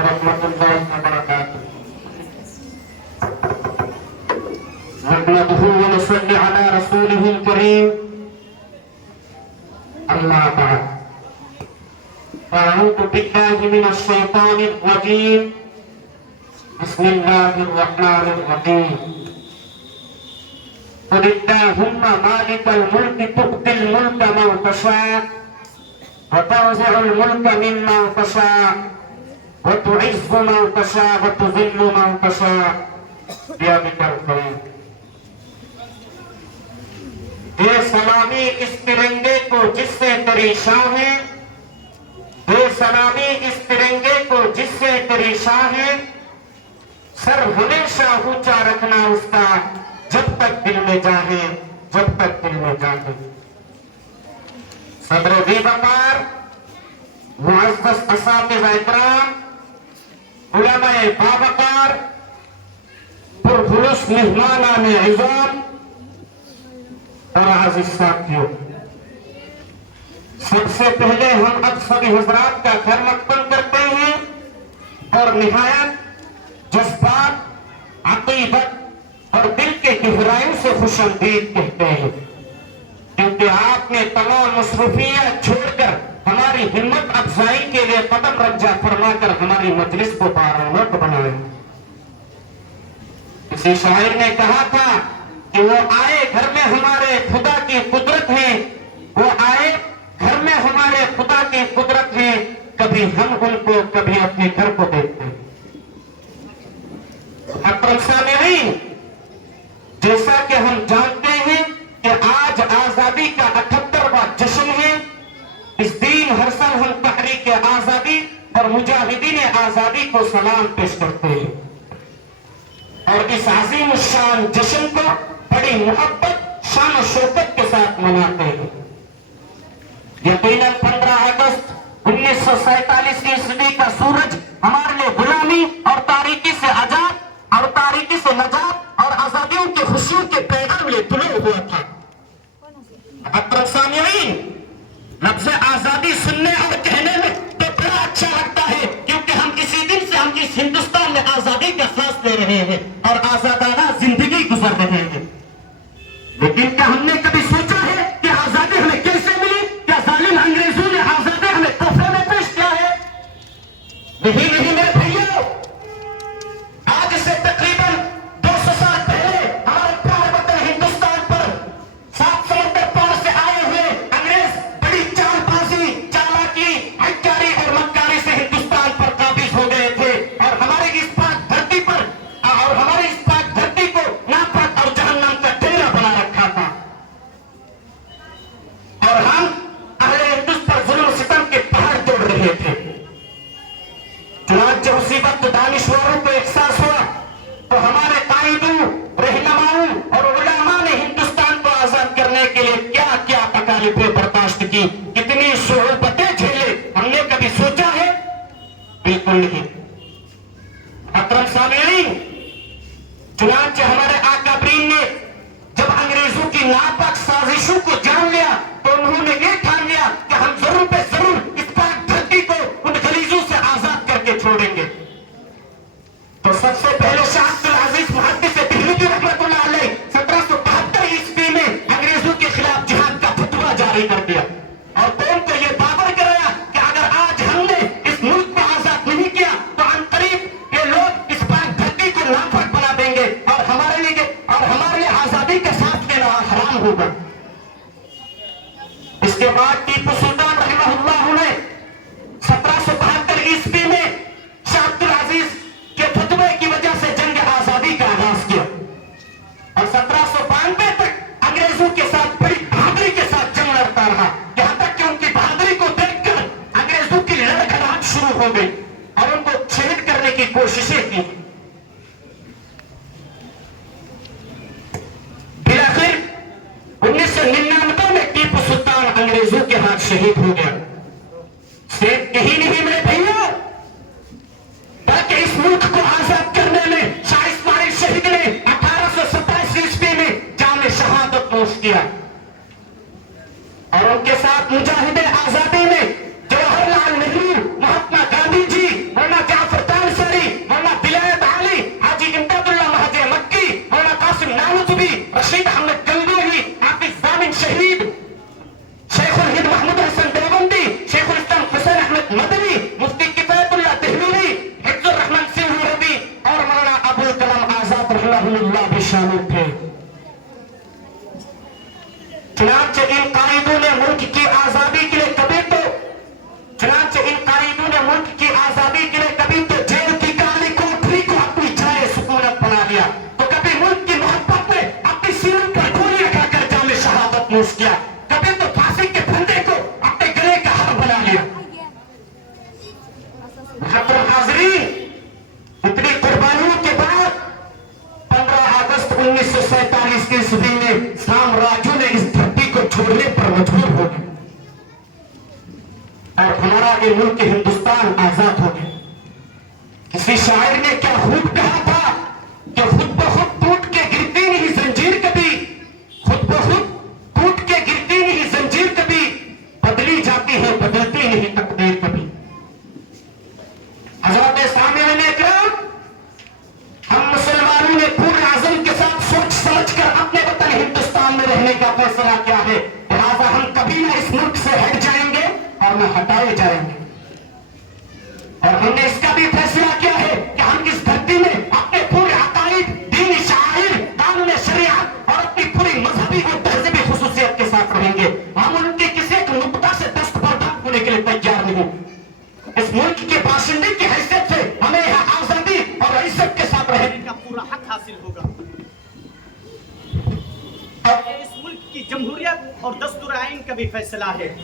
ورحمۃ اللہ وبرکاتہ نحمده ونصلي على رسوله الكريم أما بعد أعوذ بالله من الشيطان الرجيم بسم الله الرحمن الرحيم قل اللهم مالك الملك تؤتي الملك من تشاء وتنزع الملك ممن تشاء وتعز من تشاء وتذل من تشاء بيدك الخير. دے سلامی اس ترنگے کو جس سے تیری شان ہے، دے سلامی اس ترنگے کو جس سے تیری شان ہے، سر ہمیشہ اونچا رکھنا اس کا جب تک دل میں جاہے، جب تک دل میں جاہے. صدر ذی وقار، معزز اساتذہ اکرام، علماء باوقار، پرخلوص مہمانان عظام اور عزیز ساتھیوں، سب سے پہلے ہم اب سبھی حضرات کا خیر مقدم کرتے ہیں اور نہایت جذبات، عقیدت اور دل کے گہرائیوں سے خوش آمدید کہتے ہیں، کیونکہ آپ نے تمام مصروفیات چھوڑ کر ہماری ہمت افزائی کے لیے قدم رنجہ فرما کر ہماری مجلس کو بارآمد بنایا. کسی شاعر نے کہا تھا کہ وہ آئے گھر میں ہمارے خدا کی قدرت ہے، وہ آئے گھر میں ہمارے خدا کی قدرت ہے، کبھی ہم ان کو کبھی اپنے گھر کو دیکھتے ہیں. محترم سامعین، جیسا کہ ہم جانتے ہیں کہ آج آزادی کا 78واں جشن ہے. اس دن ہر سال ہم تحریک آزادی اور مجاہدین آزادی کو سلام پیش کرتے ہیں اور اس عظیم الشان جشن کو بڑی محبت، شان و شوکت کے ساتھ مناتے ہیں. یقیناً 15 اگست 1947 عیسوی کا سورج ہمارے لیے غلامی اور تاریکی سے آزاد اور تاریکی سے نجات اور آزادیوں کی خوشیوں کے پیغام لے طلوع ہوا تھا. محترم سامعین، لفظ آزادی سننے اور کہنے میں تو بڑا اچھا لگتا ہے، کیونکہ ہم اسی دن سے ہم اس ہندوستان میں آزادی کا سانس لے رہے ہیں اور آزادانہ زندگی گزر رہے ہیں. لیکن کیا ہم نے کبھی سوچا ہے کہ آزادی ہمیں کیسے ملی؟ کیا ظالم انگریزوں نے آزادی ہمیں تحفے میں پیش کیا ہے؟ نہیں میرے بھائیو، آج سے تقریباً 200 سال پہلے ہمارے پیارے وطن ہندوستان پر 7 سمندر پار سے آئے ہوئے انگریز بڑی چال بازی، چالاکی، عیاری اور مکاری سے ہندوستان پر قابض ہو گئے تھے اور ہماری اس پاک دھرتی پر اور ہماری اس پاک دھرتی کو ناپاک اور جہنم کا ڈیرا بنا رکھا تھا اور ہم اہل ہندوستان پر ظلم و ستم کے پہاڑ توڑ رہے تھے. چنانچہ اسی وقت دانشوروں کو احساس ہوا تو ہمارے قائدوں، رہنماؤں اور علماء نے ہندوستان کو آزاد کرنے کے لیے کیا کیا تکالیفیں برداشت کی، کتنی صعوبتیں جھیلے. ہم نے کبھی سوچا ہے؟ بالکل نہیں. محترم سامعین، چنانچہ ہمارے آقابرین نے جب انگریزوں کی ناپاک سازشوں کو جان لیا تو انہوں نے یہ ٹھان لیا کہ ہم ضرور بے ضرور اس پاک دھرتی کو ان غلیظوں سے آزاد کر کے چھوڑیں گے. تو سب سے پہلے شاہ عبد العزیز محدث دہلوی رحمۃ اللہ علیہ 1772 عیسوی میں انگریزوں کے خلاف جہاد کا فتویٰ جاری کر دیا اور قوم کو یہ باور کرایا کہ اگر آج ہم نے اس ملک کو آزاد نہیں کیا تو عنقریب یہ لوگ اس پاک دھرتی کو ناپاک بنا دیں گے اور ہمارے لیے آزادی کا ساتھ لینا حرام ہوگا. اس کے بعد ٹیپو سلطان رحمہ اللہ نے 1772 عیسوی میں شاہ عبد العزیز کے فتوے کی وجہ سے جنگ آزادی کا آغاز کیا اور 1792 تک انگریزوں کے ساتھ بڑی بہادری کے ساتھ جنگ لڑتا رہا، یہاں تک کہ ان کی بہادری کو دیکھ کر انگریزوں کی لڑکھڑاہٹ شروع ہو گئی اور ان کو شہید کرنے کی کوششیں کی. بلاخر 1999 میں ٹیپو سلطان انگریزوں کے ہاتھ شہید ہو گیا. صرف یہی نہیں میرے بھائیو، بلکہ اس ملک کو آزاد کرنے میں شاہ اسماعیل شہید نے 1827 عیسوی میں جام شہادت نوش کیا اور ان کے ساتھ مجاہد آزادی میں جواہر لال نہرو، مہاتما گاندھی جی، مولانا جعفر شامل تھے. چنانچہ ان قائدوں نے ملک کی آزادی کے لیے کبھی تو جیل کی کالی کوٹری کو اپنی جائے سکونت بنا لیا, تو کبھی ملک کی محبت میں اپنی سیرت پر گولی لگا کر جام شہادت نوش کیا, کبھی تو پھانسی کے پھندے کو اپنے گلے کا ہار بنا لیا. حاضرین, اتنی قربانیوں کے بعد 15 اگست 1947 کی عیسوی میں سامراجیوں نے اس دھرتی کو چھوڑنے پر مجبور ہو گئے اور ہمارا یہ ملک ہندوستان آزاد ہو گیا. کسی شاعر نے کیا خوب کہا تھا کہ خود بخود ٹوٹ کے گرتی نہیں زنجیر کبھی, خود بخود ٹوٹ کے گرتی نہیں زنجیر کبھی, بدلی جاتی ہے بدلتی نہیں تقدیر کبھی. حضرات سامعین اکرام, ہم مسلمانوں نے پورے عزم کے ساتھ سوچ سمجھ کر اپنے وطن ہندوستان میں رہنے کا فیصلہ کیا ہے, لہذا ہم کبھی نہ اس ملک سے ہٹ جائیں گے اور نہ ہٹائے جائیں گے. اور ہم نے اس کا بھی فیصلہ کیا ہے کہ ہم اس دھرتی میں اپنے پورے عقائد, دینی شعائر, قانون شریعت اور اپنی پوری مذہبی اور تہذیبی خصوصیت کے ساتھ رہیں گے. ہم ان کے کسی ایک نقطہ سے دستبردار ہونے کے لیے تیار نہیں. اس ملک کے باشندے کی حیثیت سے ہمیں یہاں آزادی اور عزت کے ساتھ رہنے کا پورا حق حاصل ہوگا. اور اس ملک کی جمہوریت اور دستور آئین کا بھی فیصلہ ہے.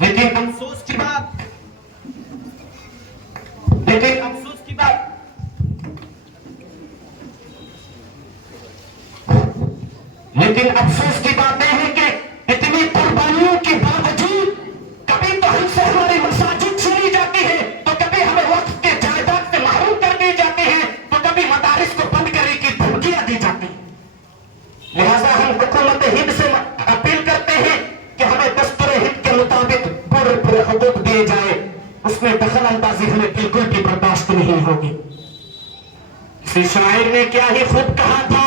لیکن افسوس کی بات یہ ہے کہ اتنی قربانیوں کے باوجود کبھی تو ہم سے ہماری مساجد چھینی جاتی ہے, تو کبھی ہمیں وقت کے جائیداد سے محروم کر دی جاتی ہے, تو کبھی مدارس کو بند کرنے کی دھمکیاں دی جاتی ہیں. لہذا ہم حکومت ہند سے اپیل کرتے ہیں کہ ہمیں دستور ہند کے مطابق پورے حقوق دیے جائے, اس میں دخل اندازی ہمیں بالکل بھی برداشت نہیں ہوگی. کسی شاعر نے کیا ہی خوب کہا تھا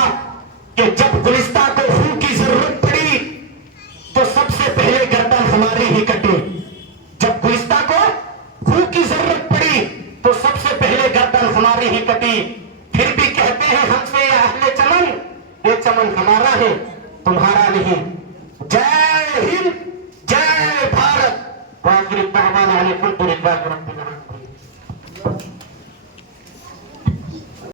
کہ جب گلستہ کو خون کی ضرورت پڑی تو سب سے پہلے گردن ہماری ہی کٹی. جب گلستہ کو خون کی ضرورت پڑی تو سب سے پہلے گردن ہماری ہی کٹی. پھر بھی کہتے ہیں ہم سے یہ اہل چمن, یہ چمن ہمارا ہے تمہارا نہیں. جے ہند, جے بھارت. وآخر دعوانا ان الحمد للہ رب العالمین.